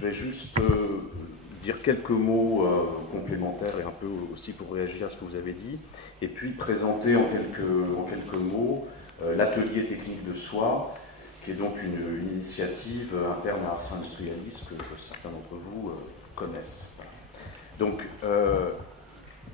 vais juste dire quelques mots complémentaires et un peu aussi pour réagir à ce que vous avez dit, et puis présenter en quelques mots l'atelier technique de soi, qui est donc une initiative interne à Ars Industrialis que certains d'entre vous connaissent. Donc,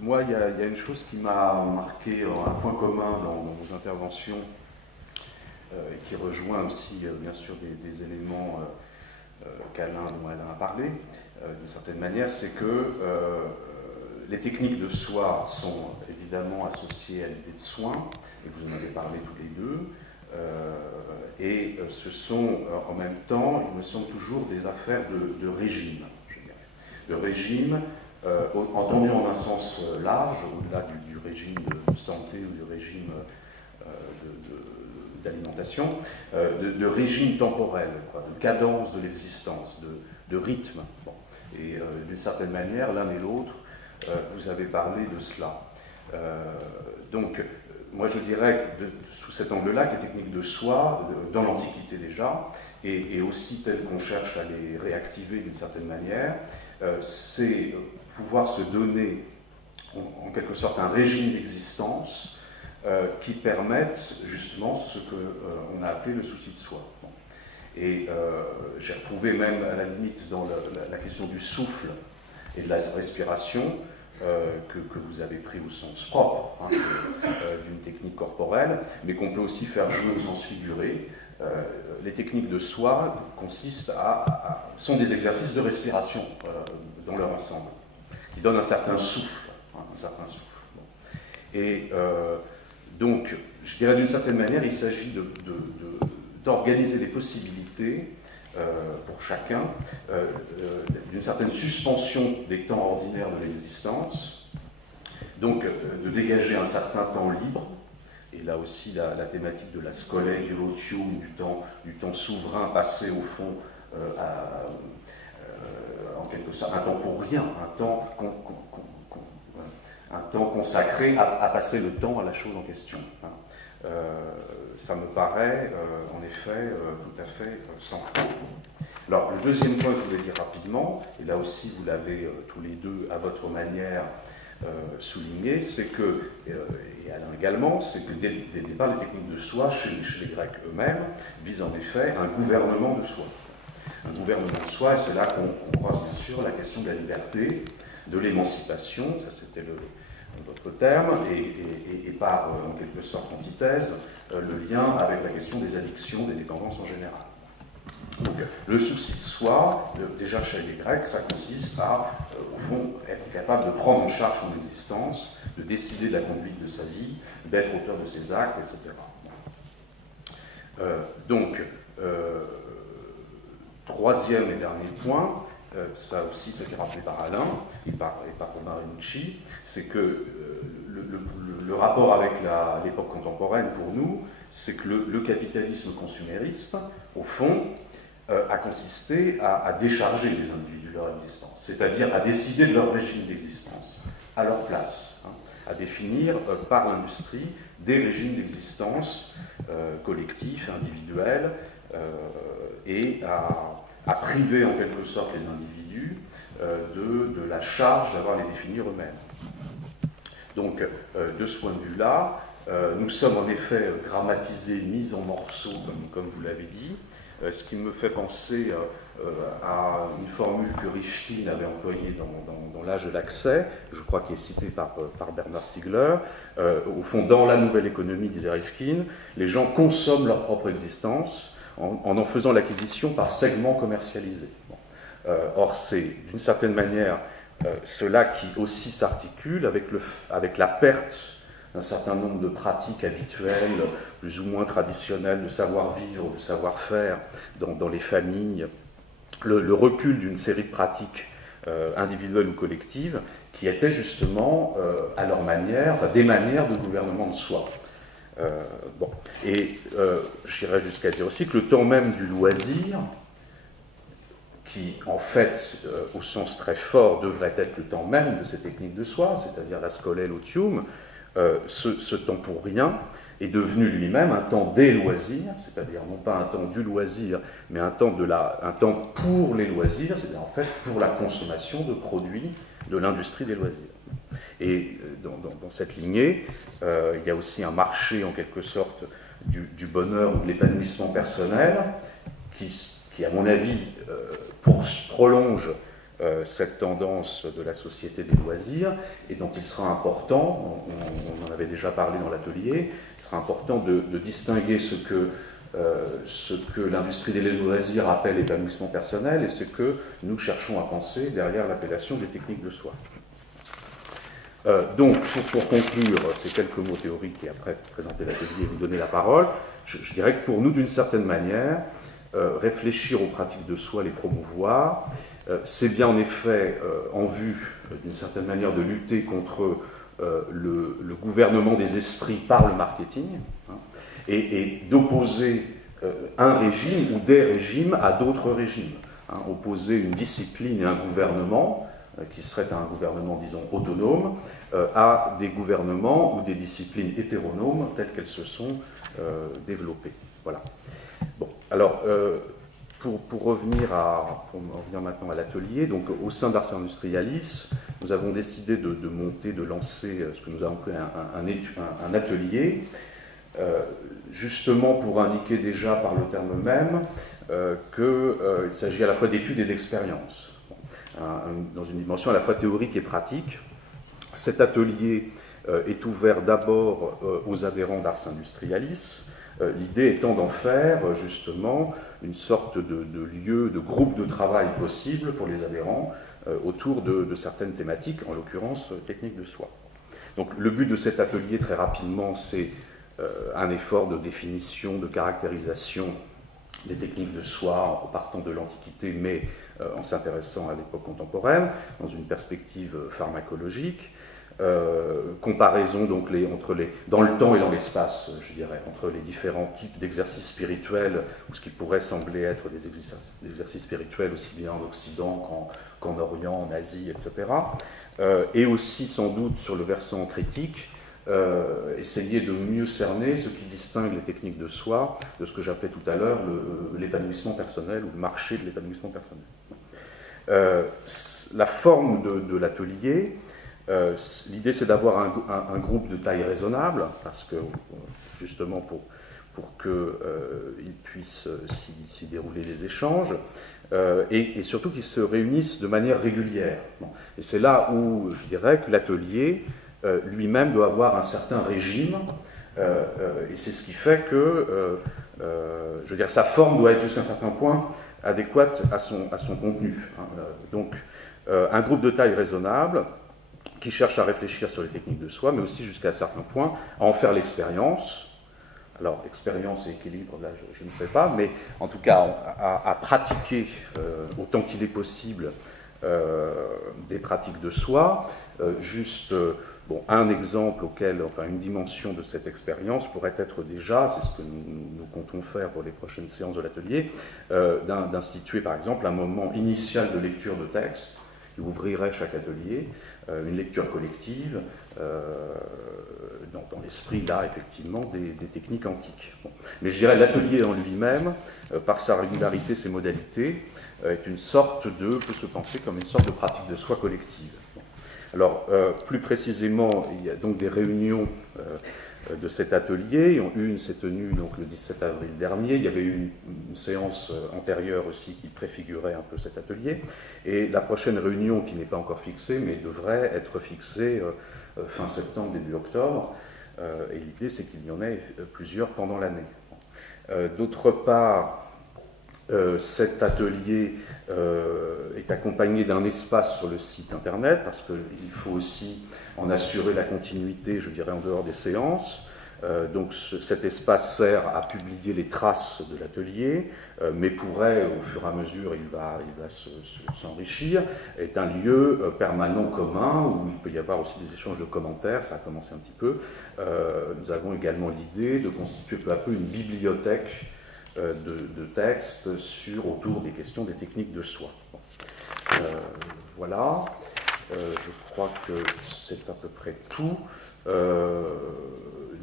moi, il y a une chose qui m'a marqué, un point commun dans vos interventions, et qui rejoint aussi, bien sûr, des éléments dont Alain a parlé, d'une certaine manière, c'est que les techniques de soi sont évidemment associées à l'idée de soin, et vous en avez parlé tous les deux, et ce sont en même temps, il me semble, toujours des affaires de régime, je dirais. De régime, entendu en un sens large, au-delà du régime de santé ou du régime d'alimentation, de régime temporel, de cadence de l'existence, de rythme. Bon. Et d'une certaine manière, l'un et l'autre, vous avez parlé de cela. Donc, moi je dirais que sous cet angle-là, que les techniques de soi, dans l'Antiquité déjà, et aussi telles qu'on cherche à les réactiver d'une certaine manière, c'est pouvoir se donner en quelque sorte un régime d'existence qui permettent justement ce qu'on a appelé le souci de soi. Bon. Et j'ai retrouvé même à la limite dans la question du souffle et de la respiration, que vous avez pris au sens propre d'une technique corporelle, mais qu'on peut aussi faire jouer au sens figuré. Les techniques de soi sont des exercices de respiration dans leur ensemble, qui donnent un certain souffle. Bon. Et donc, je dirais d'une certaine manière, il s'agit d'organiser des possibilités pour chacun, d'une certaine suspension des temps ordinaires de l'existence, donc de dégager un certain temps libre, et là aussi la thématique de la scolè, du lotium, du temps souverain passé au fond en quelque sorte un temps pour rien, un temps consacré à passer le temps à la chose en question. Ça me paraît en effet tout à fait central. Alors le deuxième point que je voulais dire rapidement, et là aussi vous l'avez tous les deux à votre manière souligné, c'est que, et Alain également, c'est que dès le départ les techniques de soi chez les Grecs eux-mêmes visent en effet un gouvernement de soi. Un gouvernement de soi, et c'est là qu'on croise bien sûr la question de la liberté, de l'émancipation, ça c'était d'autres termes, et par en quelque sorte antithèse, le lien avec la question des addictions, des dépendances en général. Donc, le souci de soi, déjà chez les Grecs, ça consiste à, au fond, être capable de prendre en charge son existence, de décider de la conduite de sa vie, d'être auteur de ses actes, etc. Donc, troisième et dernier point, ça aussi c'était rappelé par Alain et par Romain Renucci, c'est que le rapport avec l'époque contemporaine pour nous, c'est que le capitalisme consumériste, au fond, a consisté à décharger les individus de leur existence, c'est-à-dire à décider de leur régime d'existence, à leur place, à définir par l'industrie des régimes d'existence collectifs, individuels, et à priver en quelque sorte les individus de la charge d'avoir les définir eux-mêmes. Donc, de ce point de vue-là, nous sommes en effet grammatisés, mis en morceaux, comme vous l'avez dit, ce qui me fait penser à une formule que Rifkin avait employée dans l'âge de l'accès, je crois qu'il est cité par Bernard Stiegler. Au fond, dans la nouvelle économie, disait Rifkin, les gens consomment leur propre existence en faisant l'acquisition par segments commercialisés. Bon. Or, c'est d'une certaine manière cela qui aussi s'articule avec la perte d'un certain nombre de pratiques habituelles, plus ou moins traditionnelles, de savoir-vivre, de savoir-faire dans les familles, le recul d'une série de pratiques individuelles ou collectives qui étaient justement, à leur manière, des manières de gouvernement de soi. Bon. Et j'irais jusqu'à dire aussi que le temps même du loisir, qui en fait, au sens très fort, devrait être le temps même de ces techniques de soi, c'est-à-dire la scolè, l'otium, ce temps pour rien est devenu lui-même un temps des loisirs, c'est-à-dire non pas un temps du loisir, mais un temps pour les loisirs, c'est-à-dire en fait pour la consommation de produits de l'industrie des loisirs. Et dans cette lignée, il y a aussi un marché en quelque sorte du bonheur ou de l'épanouissement personnel qui à mon avis, prolonge cette tendance de la société des loisirs et dont il sera important, on en avait déjà parlé dans l'atelier, il sera important de distinguer ce que l'industrie des loisirs appelle épanouissement personnel et ce que nous cherchons à penser derrière l'appellation des techniques de soi. Donc, pour conclure ces quelques mots théoriques et après présenter l'atelier et vous donner la parole, je dirais que pour nous, d'une certaine manière, réfléchir aux pratiques de soi, les promouvoir, c'est bien en effet en vue, d'une certaine manière, de lutter contre le gouvernement des esprits par le marketing, hein, et d'opposer un régime ou des régimes à d'autres régimes. Hein, opposer une discipline et un gouvernement, qui serait un gouvernement, disons, autonome, à des gouvernements ou des disciplines hétéronomes telles qu'elles se sont développées. Voilà. Bon, alors, pour en revenir maintenant à l'atelier, donc au sein d'Ars Industrialis, nous avons décidé de lancer ce que nous avons appelé un atelier, justement pour indiquer déjà par le terme même qu'il s'agit à la fois d'études et d'expériences, dans une dimension à la fois théorique et pratique. Cet atelier est ouvert d'abord aux adhérents d'Ars Industrialis, l'idée étant d'en faire justement une sorte de lieu, de groupe de travail possible pour les adhérents autour de certaines thématiques, en l'occurrence techniques de soi. Donc le but de cet atelier, très rapidement, c'est un effort de définition, de caractérisation des techniques de soi en partant de l'Antiquité, mais en s'intéressant à l'époque contemporaine, dans une perspective pharmacologique. Comparaison donc dans le temps et dans l'espace, je dirais, entre les différents types d'exercices spirituels, ou ce qui pourrait sembler être des exercices spirituels aussi bien en Occident qu'en Orient, en Asie, etc. Et aussi sans doute sur le versant critique, essayer de mieux cerner ce qui distingue les techniques de soi de ce que j'appelais tout à l'heure l'épanouissement personnel ou le marché de l'épanouissement personnel. La forme de l'atelier, l'idée c'est d'avoir un groupe de taille raisonnable, parce que justement pour qu'il puisse s'y dérouler les échanges, et surtout qu'ils se réunissent de manière régulière. Bon. Et c'est là où je dirais que l'atelier lui-même doit avoir un certain régime, et c'est ce qui fait que, je veux dire, sa forme doit être jusqu'à un certain point adéquate à son contenu. Donc, un groupe de taille raisonnable qui cherche à réfléchir sur les techniques de soi, mais aussi jusqu'à un certain point à en faire l'expérience. Alors, expérience et équilibre, là, je ne sais pas, mais en tout cas, à pratiquer autant qu'il est possible des pratiques de soi. Un exemple une dimension de cette expérience pourrait être déjà, c'est ce que nous comptons faire pour les prochaines séances de l'atelier, d'instituer par exemple un moment initial de lecture de texte qui ouvrirait chaque atelier, une lecture collective, dans l'esprit là effectivement des techniques antiques. Bon. Mais je dirais l'atelier en lui-même, par sa régularité, ses modalités, peut se penser comme une sorte de pratique de soi collective. Bon. Alors, plus précisément, il y a donc des réunions de cet atelier. Une s'est tenue donc, le 17 avril dernier. Il y avait eu une séance antérieure aussi qui préfigurait un peu cet atelier. Et la prochaine réunion, qui n'est pas encore fixée, mais devrait être fixée fin septembre, début octobre. Et l'idée, c'est qu'il y en ait plusieurs pendant l'année. D'autre part, cet atelier est accompagné d'un espace sur le site internet, parce qu'il faut aussi en assurer la continuité, je dirais, en dehors des séances. Donc cet espace sert à publier les traces de l'atelier, mais pourrait, au fur et à mesure, il va s'enrichir, est un lieu permanent commun, où il peut y avoir aussi des échanges de commentaires, ça a commencé un petit peu. Nous avons également l'idée de constituer peu à peu une bibliothèque de textes autour des questions des techniques de soi. Bon. Voilà. Je crois que c'est à peu près tout.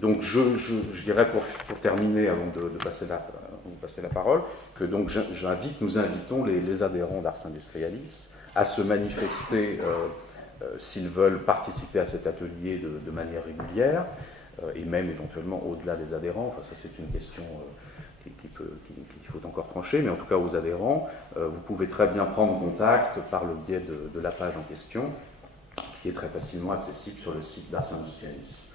Donc je dirais pour terminer, avant de passer la parole, que donc nous invitons les adhérents d'Ars Industrialis à se manifester s'ils veulent participer à cet atelier de manière régulière, et même éventuellement au-delà des adhérents. Enfin, ça c'est une question qu'il faut encore trancher, mais en tout cas aux adhérents, vous pouvez très bien prendre contact par le biais de la page en question, qui est très facilement accessible sur le site d'Ars Industrialis.